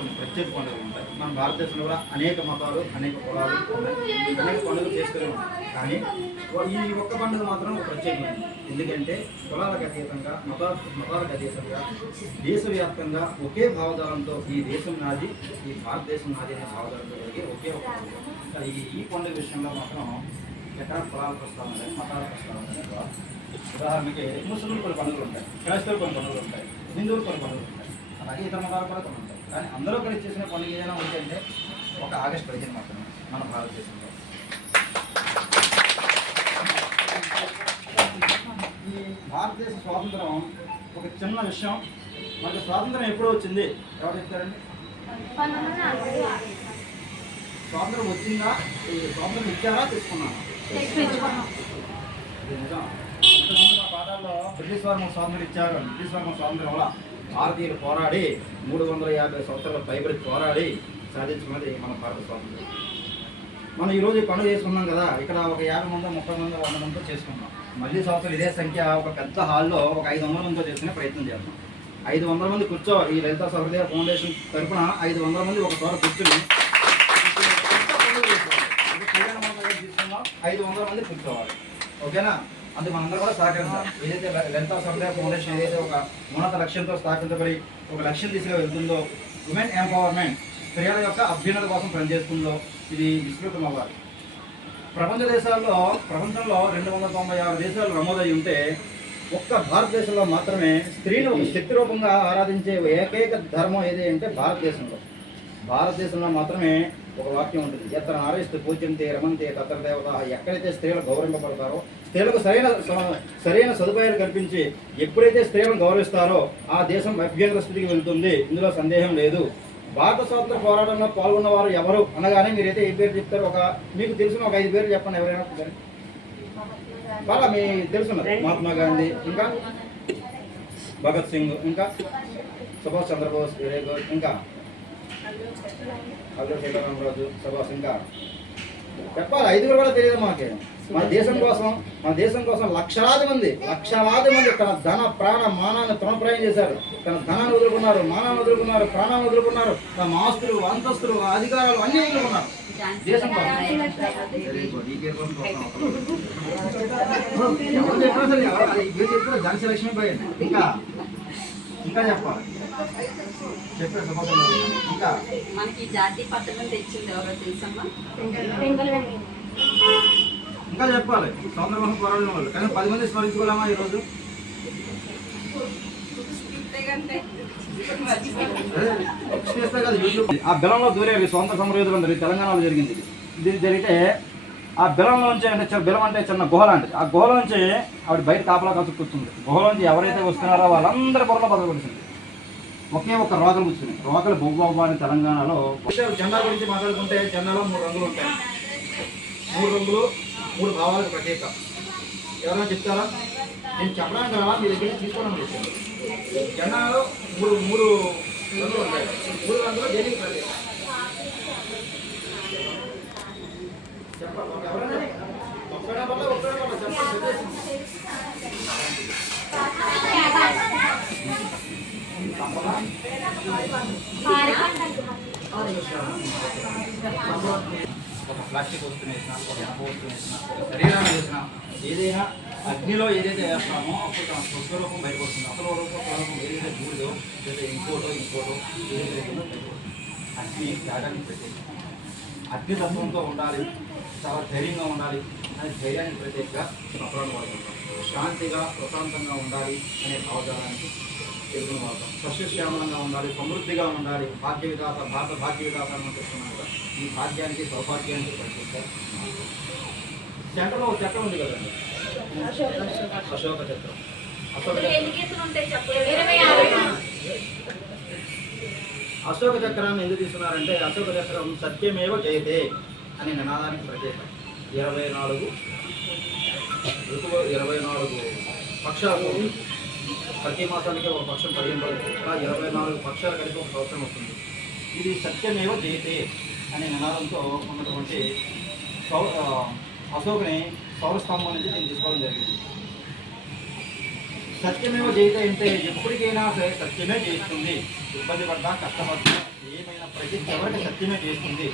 కొన్ని ప్రత్యేక పండుగలు ఉంటాయి. మన భారతదేశంలో కూడా అనేక మతాలు అనేక కులాలు ఉన్నాయి. అనేక పండుగలు చేస్తూనే ఉంటాయి కానీ ఈ ఒక్క పండుగ మాత్రం ప్రత్యేకమైనది. ఎందుకంటే కులాలకు అతీతంగా మత మతాలకు అతీతంగా దేశవ్యాప్తంగా ఒకే భావజాలంతో ఈ దేశం నాది ఈ భారతదేశం నాది అనే భావజాలంతో కలిగే ఒకే ఒక పండుగ. కానీ ఈ ఈ పండుగ విషయంలో మాత్రం ఎక్కడ కులాల ప్రస్తావన లేదు మతాల ప్రస్తావన ఉదాహరణకి ముస్లింలు కొన్ని పండుగలు ఉంటాయి క్రైస్తవులు కొన్ని పండుగలు ఉంటాయి హిందువులు కొన్ని పండుగలు ఉంటాయి. అలాగే ఇతర మతాలు కూడా కొన్ని ఉంటాయి. కానీ అందరూ కలిసి చేసిన పండుగ ఏదైనా ఉంటే ఒక ఆగస్ట్ పదిహేను మాత్రమే మన భారతదేశంలో. ఈ భారతదేశ స్వాతంత్రం ఒక చిన్న విషయం. మనకి స్వాతంత్రం ఎప్పుడు వచ్చింది? ఎవరు చెప్తారండి స్వాతంత్రం వచ్చిందా? స్వాతంత్రం ఇచ్చారా? నిజం. ఇంతకుముందు మా పాఠాల్లో బ్రిటిష్ వారు స్వాతంత్రం ఇచ్చారు. బ్రిటిష్ వారు స్వాతంత్రం వల్ల భారతీయులు పోరాడి మూడు వందల యాభై సంవత్సరాల పైబడి పోరాడి సాధించుకున్నది మన భారత స్వాతంత్రం మనం ఈరోజు ఈ పండుగ చేసుకున్నాం కదా ఇక్కడ ఒక యాభై మంది ముప్పై మంది వంద మందితో చేసుకున్నాం. మళ్ళీ సంవత్సరం ఇదే సంఖ్య ఒక పెద్ద హాల్లో ఒక ఐదు వందల మందితో చేసుకునే ప్రయత్నం చేద్దాం. ఐదు వందల మంది కూర్చో ఈ లలిత సహృదయ ఫౌండేషన్ తరఫున ఐదు వందల మంది ఒక చోట కూర్చుని తీసుకుందాం ఐదు వందల మంది కూర్చోవాలి. ఓకేనా? అందుకు మనందరం కూడా సహకరించాలి ఏదైతే లలిత సహృదయ ఫౌండేషన్ ఏదైతే ఒక ఉన్నత లక్ష్యంతో స్థాపించబడి ఒక లక్ష్యం దిశగా వెళ్తుందో ఉమెన్ ఎంపవర్మెంట్ స్త్రీల యొక్క అభ్యున్నత కోసం పనిచేస్తుందో ఇది విస్తృతం అవ్వాలి. ప్రపంచ దేశాల్లో ప్రపంచంలో రెండు వందల తొంభై ఆరు దేశాలు నమోదై ఉంటే ఒక్క భారతదేశంలో మాత్రమే స్త్రీని ఒక శక్తి రూపంగా ఆరాధించే ఏకైక ధర్మం ఏది అంటే భారతదేశంలో. భారతదేశంలో మాత్రమే ఒక వాక్యం ఉంటుంది. ఎత్తన ఆరేస్తూ పూజ్యంతే రమంతే తత్ర దేవత ఎక్కడైతే స్త్రీలు గౌరవింపబడతారో స్త్రీలకు సరైన స- సరైన సదుపాయాలు కల్పించి ఎప్పుడైతే స్త్రీలను గౌరవిస్తారో ఆ దేశం అభ్యంతర స్థితికి వెళ్తుంది. ఇందులో సందేహం లేదు. భారత స్వాతంత్ర పోరాటంలో పాల్గొన్న వారు ఎవరు అనగానే మీరైతే ఏ పేరు చెప్తారు? ఒక మీకు తెలిసిన ఒక ఐదు పేర్లు చెప్పండి ఎవరైనా. సరే బాగా మీ తెలుసున్నారు. మహాత్మా గాంధీ ఇంకా? భగత్ సింగ్ ఇంకా? సుభాష్ చంద్రబోస్ ఇంకా? అల్లూరి సీతారామరాజు సుభాష్ ఇంకా చెప్పాలి ఐదుగురు కూడా తెలియదు మాకు. మన దేశం కోసం మన దేశం కోసం లక్షలాది మంది లక్షలాది మంది తన ధన ప్రాణ మానాన్ని తృణప్రాయం చేశారు. తన ధనాన్ని వదులుకున్నారు మానాన్ని వదులుకున్నారు ప్రాణాన్ని వదులుకున్నారు తమ ఆస్తులు అంతస్తులు అధికారాలు అన్ని వదులుకున్నారు. దేశం కోసం. జనసలక్ష్మి పోయింది. ఇంకా ఇంకా చెప్పాలి. ఇంకా? మనకి జాతీయ పథకం తెచ్చింది ఎవరో తెలుసమ్మా? ఇంకా చెప్పాలి. స్వాతంత్రం పోరాడిన వాళ్ళు. కానీ పది మంది స్మరించుకోలేమా ఈరోజు? ఆ బెలంలో దూరేవి స్వంత సమరయోధులు ఇది తెలంగాణలో జరిగింది. ఇది. ఇది జరిగితే ఆ బిలంలోంచి అంటే చిన్న బెలం అంటే చిన్న గుహ లాంటిది. ఆ గుహలోంచి ఆవిడ బయట కాపలా కలిసి కూర్చుంది. గుహలోంచి ఎవరైతే వస్తున్నారో వాళ్ళందరి పొరలో బతకబడిసింది ఒకే ఒక రోకలు వచ్చింది. రోకలు బొవ్వ అని తెలంగాణలో జెండా గురించి మాట్లాడుకుంటే జెండాలో మూడు రంగులు ఉంటాయి. మూడు రంగులు మూడు భావాలకు ప్రత్యేక. ఎవరైనా చెప్తారా? నేను చెప్పడానికి రావా? మీ దగ్గర తీసుకోవడం జెండాలో మూడు మూడు రంగులు ఉంటాయి. మూడు రంగులు దేనికి ప్రత్యేక చెప్పండి ఎవరైనా ఒక్కడే వల్ల ఒక్కడే వల్ల చెప్పండి ఒక ప్లాస్టిక్ వస్తువుని వేసినా ఒక ఎనప వేసినా ఒక శరీరాన్ని వేసినా ఏదైనా అగ్నిలో ఏదైతే వేస్తామో అప్పుడు తన స్వస్వరూపం బయటకు వస్తుంది అసలు రూపం స్వరూపం ఏదైతే దూరిదో లేదా ఇంకోటో ఇంకోటో ఏదైతే అగ్ని త్యాగానికి ప్రత్యేక అగ్ని తత్వంతో ఉండాలి. చాలా ధైర్యంగా ఉండాలి అనే ధైర్యానికి ప్రత్యేకంగా అపరాధం వాడుకుంటాం. శాంతిగా ప్రశాంతంగా ఉండాలి అనే భావజాలానికి తెలుగు వాడతాం. సస్యశ్యామలంగా ఉండాలి సమృద్ధిగా ఉండాలి భాగ్య విధాత భారత భాగ్య విధాత అని ఈ భాగ్యానికి సౌభాగ్యానికి ప్రత్యేక సెంటర్లో ఒక చక్రం ఉంది కదండి. అశోక చక్రం అశోక చక్రం అశోక చక్రాన్ని ఎందుకు తీసుకున్నారంటే అశోక చక్రం సత్యమేవ జయతే. అనే నినాదానికి ప్రత్యేకం. ఇరవై నాలుగు ఋతువు ఇరవై నాలుగు పక్షాలు ప్రతి మాసానికి ఒక పక్షం పదిహేను ఇలా ఇరవై నాలుగు పక్షాలు కలిపి ఒక సంవత్సరం వస్తుంది. ఇది సత్యమేవ జయతే అనే నినాదంతో ఉన్నటువంటి సౌ ఆ, అశోకుని సౌరస్తంభం నుంచి నేను తీసుకోవడం జరిగింది. సత్యమేవ జయిత అంటే ఎప్పటికైనా సరే సత్యమే చేస్తుంది ఇబ్బంది పడ్డా కష్టపడ్డా ఏమైనా ప్రతి ఎవరికి సత్యమే చేస్తుంది